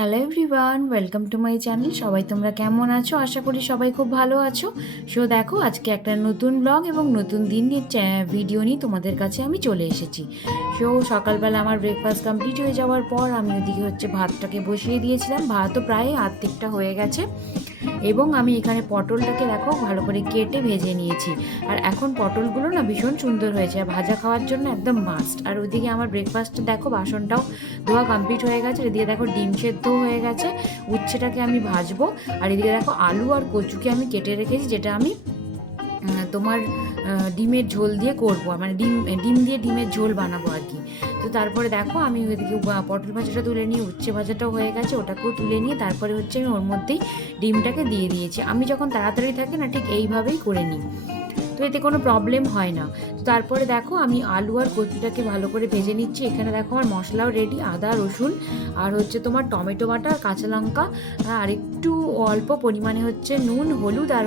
Hello everyone, welcome to my channel. সবাই তোমরা কেমন আছো? আশা করি সবাই খুব ভালো আছো। সো দেখো, আজকে একটা নতুন ব্লগ এবং নতুন দিন ভিডিও নিয়ে তোমাদের কাছে আমি চলে এসেছি। সো সকালবেলা আমার ব্রেকফাস্ট কমপ্লিট হয়ে যাওয়ার পর আমি ওদিকে ভাতটাকে বসিয়ে দিয়েছিলাম। ভাতও প্রায় আর্ধেকটা হয়ে গেছে এবং আমি এখানে পটলটাকে দেখো ভালো করে কেটে ভেজে নিয়েছি। আর এখন পটলগুলো না ভীষণ সুন্দর হয়েছে, আর ভাজা খাওয়ার জন্য একদম মাস্ট। আর ওইদিকে আমার ব্রেকফাস্টে দেখো বাসনটাও ধোয়া কমপ্লিট হয়ে গেছে। এদিকে দেখো ডিম সেদ্ধ হয়ে গেছে, উচ্ছেটাকে আমি ভাজবো। আর এদিকে দেখো আলু আর কচুকে আমি কেটে রেখেছি, যেটা আমি তোমার ডিমের ঝোল দিয়ে করবো, মানে ডিম দিয়ে ডিমের ঝোল বানাবো আর কি। তো তারপরে দেখো আমি ওইদিকে পটল ভাজাটা তুলে নিয়ে উচ্ছে ভাজাটাও হয়ে গেছে, ওটাকেও তুলে নিয়ে তারপরে আমি ওর মধ্যেই ডিমটাকে দিয়ে দিয়েছি। আমি যখন তাড়াতাড়ি থাকি না, ঠিক এইভাবেই করে নিই, তো এতে কোনো প্রবলেম হয় না। তো তারপরে দেখো আমি আলু আর কচুটাকে ভালো করে ভেজে নিচ্ছি। এখানে দেখো আমার মশলাও রেডি, আদা রসুন আর তোমার টমেটো বাটা আর কাঁচা লঙ্কা আর একটু অল্প পরিমাণে নুন হলুদ আর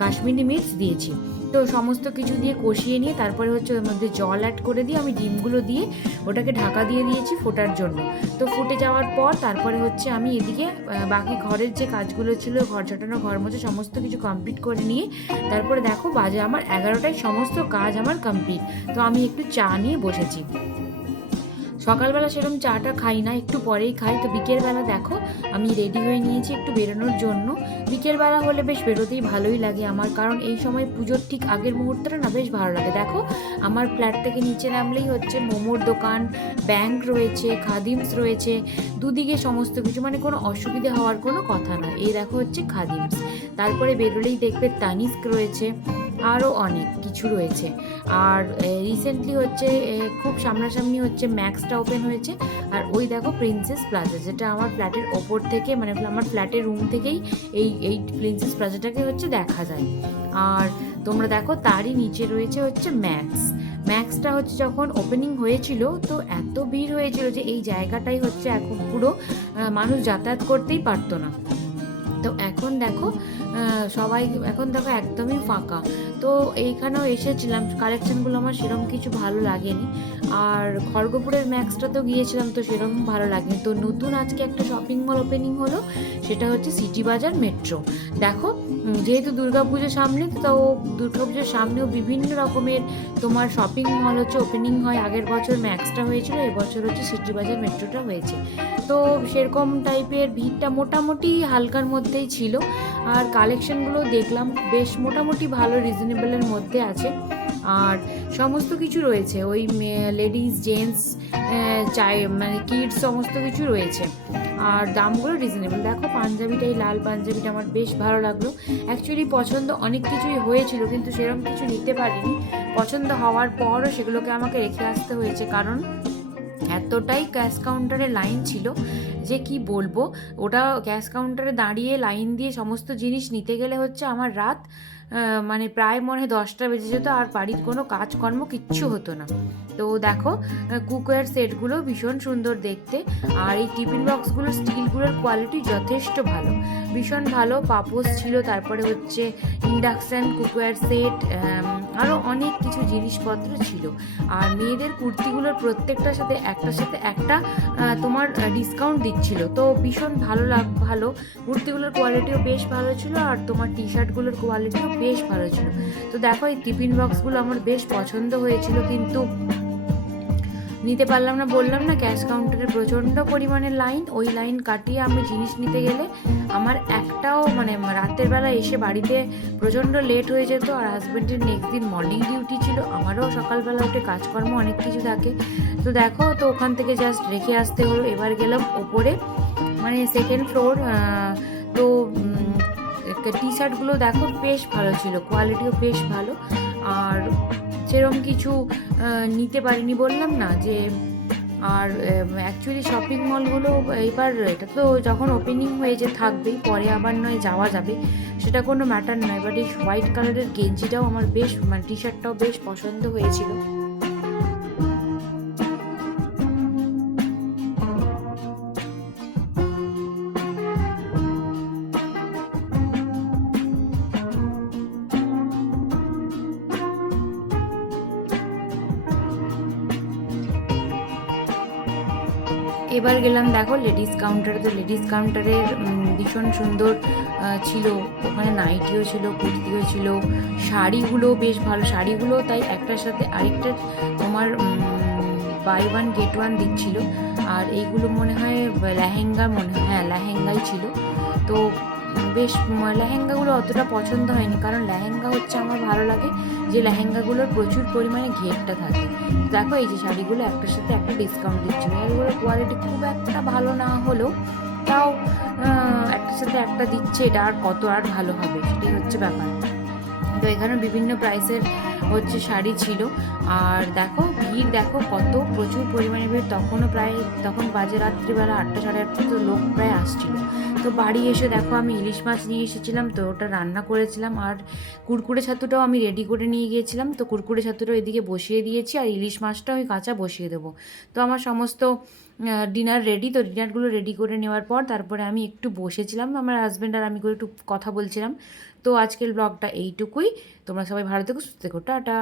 কাশ্মীরি মির্চ দিয়েছি। তো সমস্ত কিছু দিয়ে কষিয়ে নিয়ে তারপরে ওর মধ্যে জল অ্যাড করে দিয়ে আমি ডিমগুলো দিয়ে ওটাকে ঢাকা দিয়ে দিয়েছি ফোটার জন্য। তো ফুটে যাওয়ার পর তারপরে আমি এদিকে বাকি ঘরের যে কাজগুলো ছিল, ঘর ঝাঁটানো ঘর মোছা সমস্ত কিছু কমপ্লিট করে নিয়ে তারপরে দেখো বাজে আমার 11টায়, সমস্ত কাজ আমার কমপ্লিট। তো আমি একটু চা নিয়ে বসেছি। সকালবেলা সেরকম চাটা খাই না, একটু পরেই খাই। তো বিকেলবেলা দেখো আমি রেডি হয়ে নিয়েছি একটু বেরোনোর জন্য। বিকেলবেলা হলে বেশ বেরোতেই ভালোই লাগে আমার, কারণ এই সময় পুজোর ঠিক আগের মুহূর্তটা না বেশ ভালো লাগে। দেখো আমার ফ্ল্যাট থেকে নিচে নামলেই মোমোর দোকান, ব্যাংক রয়েছে, খাদিমস রয়েছে, দুদিকে সমস্ত কিছু, মানে কোনো অসুবিধা হওয়ার কোনো কথা নয়। এই দেখো খাদিমস, তারপরে বেরোলেই দেখবে তানিস্ক রয়েছে, আরও অনেক কিছু রয়েছে। আর রিসেন্টলি খুব সামনাসামনি ম্যাক্সটা ওপেন হয়েছে। আর ওই দেখো প্রিন্সেস প্লাজা, যেটা আমার ফ্ল্যাটের ওপর থেকে, মানে আমার ফ্ল্যাটের রুম থেকেই এই প্রিন্সেস প্লাজাটাকে দেখা যায়। আর তোমরা দেখো তারই নিচে রয়েছে ম্যাক্সটা যখন ওপেনিং হয়েছিল তো এত ভিড় হয়েছিল যে এই জায়গাটাই এখন পুরো মানুষ যাতায়াত করতেই পারতো না। তো এখন দেখো একদমই ফাঁকা। তো এইখানেও এসেছিলাম, কালেকশনগুলো আমার সেরকম কিছু ভালো লাগেনি। আর খড়গপুরের ম্যাক্সটা তো গিয়েছিলাম, তো সেরকম ভালো লাগেনি। তো নতুন আজকে একটা শপিং মল ওপেনিং হলো, সেটা সিটি বাজার মেট্রো। দেখো যেহেতু দুর্গাপুজোর সামনে, তো দুর্গাপুজোর সামনেও বিভিন্ন রকমের তোমার শপিং মল ওপেনিং হয়। আগের বছর ম্যাক্সটা হয়েছিল, এবছর সিটি বাজার মেট্রোটা হয়েছে। তো সেরকম টাইপের ভিড়টা মোটামুটি হালকার মধ্যেই ছিল। আর কালেকশনগুলো দেখলাম বেশ মোটামুটি ভালো, রিজনেবলের মধ্যে আছে। আর সমস্ত কিছু রয়েছে, ওই লেডিস জেন্টস মানে কিডস সমস্ত কিছু রয়েছে। আর দামগুলো রিজনেবল। দেখো পাঞ্জাবিটা, এই লাল পাঞ্জাবিটা আমার বেশ ভালো লাগলো। অ্যাকচুয়ালি পছন্দ অনেক কিছুই হয়েছিল, কিন্তু সেরকম কিছু নিতে পারিনি। পছন্দ হওয়ার পরও সেগুলোকে আমাকে রেখে আসতে হয়েছে, কারণ এতটাই ক্যাশ কাউন্টারে লাইন ছিল যে কি বলবো। ওটা ক্যাশ কাউন্টারে দাঁড়িয়ে লাইন দিয়ে সমস্ত জিনিস নিতে গেলে আমার রাত মানে প্রায় মনে হয় 10টা বেজে যেত, আর বাড়ির কোনো কাজকর্ম কিচ্ছু হতো না। তো দেখো কুকওয়্যার সেটগুলো ভীষণ সুন্দর দেখতে। আর এই টিফিন বক্সগুলো স্টিলগুলোর কোয়ালিটি যথেষ্ট ভালো, ভীষণ ভালো। পাপোস ছিল, তারপরে ইন্ডাকশান কুকওয়্যার সেট, আরও অনেক কিছু জিনিসপত্র ছিল। আর মেয়েদের কুর্তিগুলোর প্রত্যেকটার সাথে একটা তোমার ডিসকাউন্ট দিচ্ছিল, তো ভীষণ ভালো। কুর্তিগুলোর কোয়ালিটিও বেশ ভালো ছিল, আর তোমার টি শার্টগুলোর কোয়ালিটিও বেশ ভালো ছিল। তো দেখো এই টিফিন বক্সগুলো আমার বেশ পছন্দ হয়েছিল, কিন্তু নিতে পারলাম না। বললাম না, ক্যাশ কাউন্টারে প্রচণ্ড পরিমাণে লাইন। ওই লাইন কাটিয়ে আমি জিনিস নিতে গেলে আমার একটাও, মানে রাতের বেলা এসে বাড়িতে প্রচণ্ড লেট হয়ে যেত। আর হাজব্যান্ডের নেক্সট দিন মর্নিং ডিউটি ছিল, আমারও সকালবেলা উঠে কাজকর্ম অনেক কিছু থাকে। তো দেখো, তো ওখান থেকে জাস্ট রেখে আসতে হলো। এবার গেলাম ওপরে, মানে সেকেন্ড ফ্লোর। তো টি শার্টগুলো দেখো বেশ ভালো ছিল, কোয়ালিটিও বেশ ভালো। আর সেরকম কিছু নিতে পারিনি, বললাম না যে। আর অ্যাকচুয়ালি শপিং মলগুলো এবার, এটা তো যখন ওপেনিং হয়েছে থাকবেই, পরে আবার নয় যাওয়া যাবে, সেটা কোনো ম্যাটার নয়। বাট এই হোয়াইট কালারের গেঞ্জিটাও আমার বেশ, মানে টি শার্টটাও বেশ পছন্দ হয়েছিল। এবার গেলাম দেখো লেডিস কাউন্টারে। তো লেডিস কাউন্টারের ভীষণ সুন্দর ছিল, ওখানে নাইটিও ছিল, কুর্তিও ছিল, শাড়িগুলো বেশ ভালো, শাড়িগুলো তাই একটার সাথে আরেকটা তোমার বাই ওয়ান গেট ওয়ান দিচ্ছিল। আর এইগুলো মনে হয় লেহেঙ্গা, মনে হয় হ্যাঁ লেহেঙ্গাই ছিল। তো বেশ লেহেঙ্গাগুলো অতটা পছন্দ হয়নি, কারণ লেহেঙ্গা হচ্ছে আমার ভালো লাগে যে লেহেঙ্গাগুলোর প্রচুর পরিমাণে ঘেরটা থাকে। দেখো এই যে শাড়িগুলো একটার সাথে একটা ডিসকাউন্ট দিচ্ছিল, এগুলোর কোয়ালিটি খুব একটা ভালো না হলেও তাও একটার সাথে একটা দিচ্ছে, এটা আর কত আর ভালো হবে, সেটাই হচ্ছে ব্যাপার। তো এখানে বিভিন্ন প্রাইসের হচ্ছে শাড়ি ছিল। আর দেখো ভিড় দেখো কত, প্রচুর পরিমাণে ভিড়, তখন বাজে রাত্রিবেলা 8টা সাড়ে 8টা, তো লোক প্রায় আসছিল। তো বাড়ি এসে দেখো আমি ইলিশ মাছ নিয়ে এসেছিলাম, তো ওটা রান্না করেছিলাম। আর কুরকুরে ছাতুটাও আমি রেডি করে নিয়ে গিয়েছিলাম, তো কুরকুরে ছাতুটাও এদিকে বসিয়ে দিয়েছি, আর ইলিশ মাছটাও আমি কাঁচা বসিয়ে দেবো। তো আমার সমস্ত ডিনার রেডি। তো ডিনারগুলো রেডি করে নেওয়ার পর তারপরে আমি একটু বসেছিলাম, আমার হাজব্যান্ড আর আমি করে একটু কথা বলছিলাম। তো আজকের ব্লগটা এইটুকুই। তোমরা সবাই ভালো থেকো, সুস্থ থেকো, টাটা।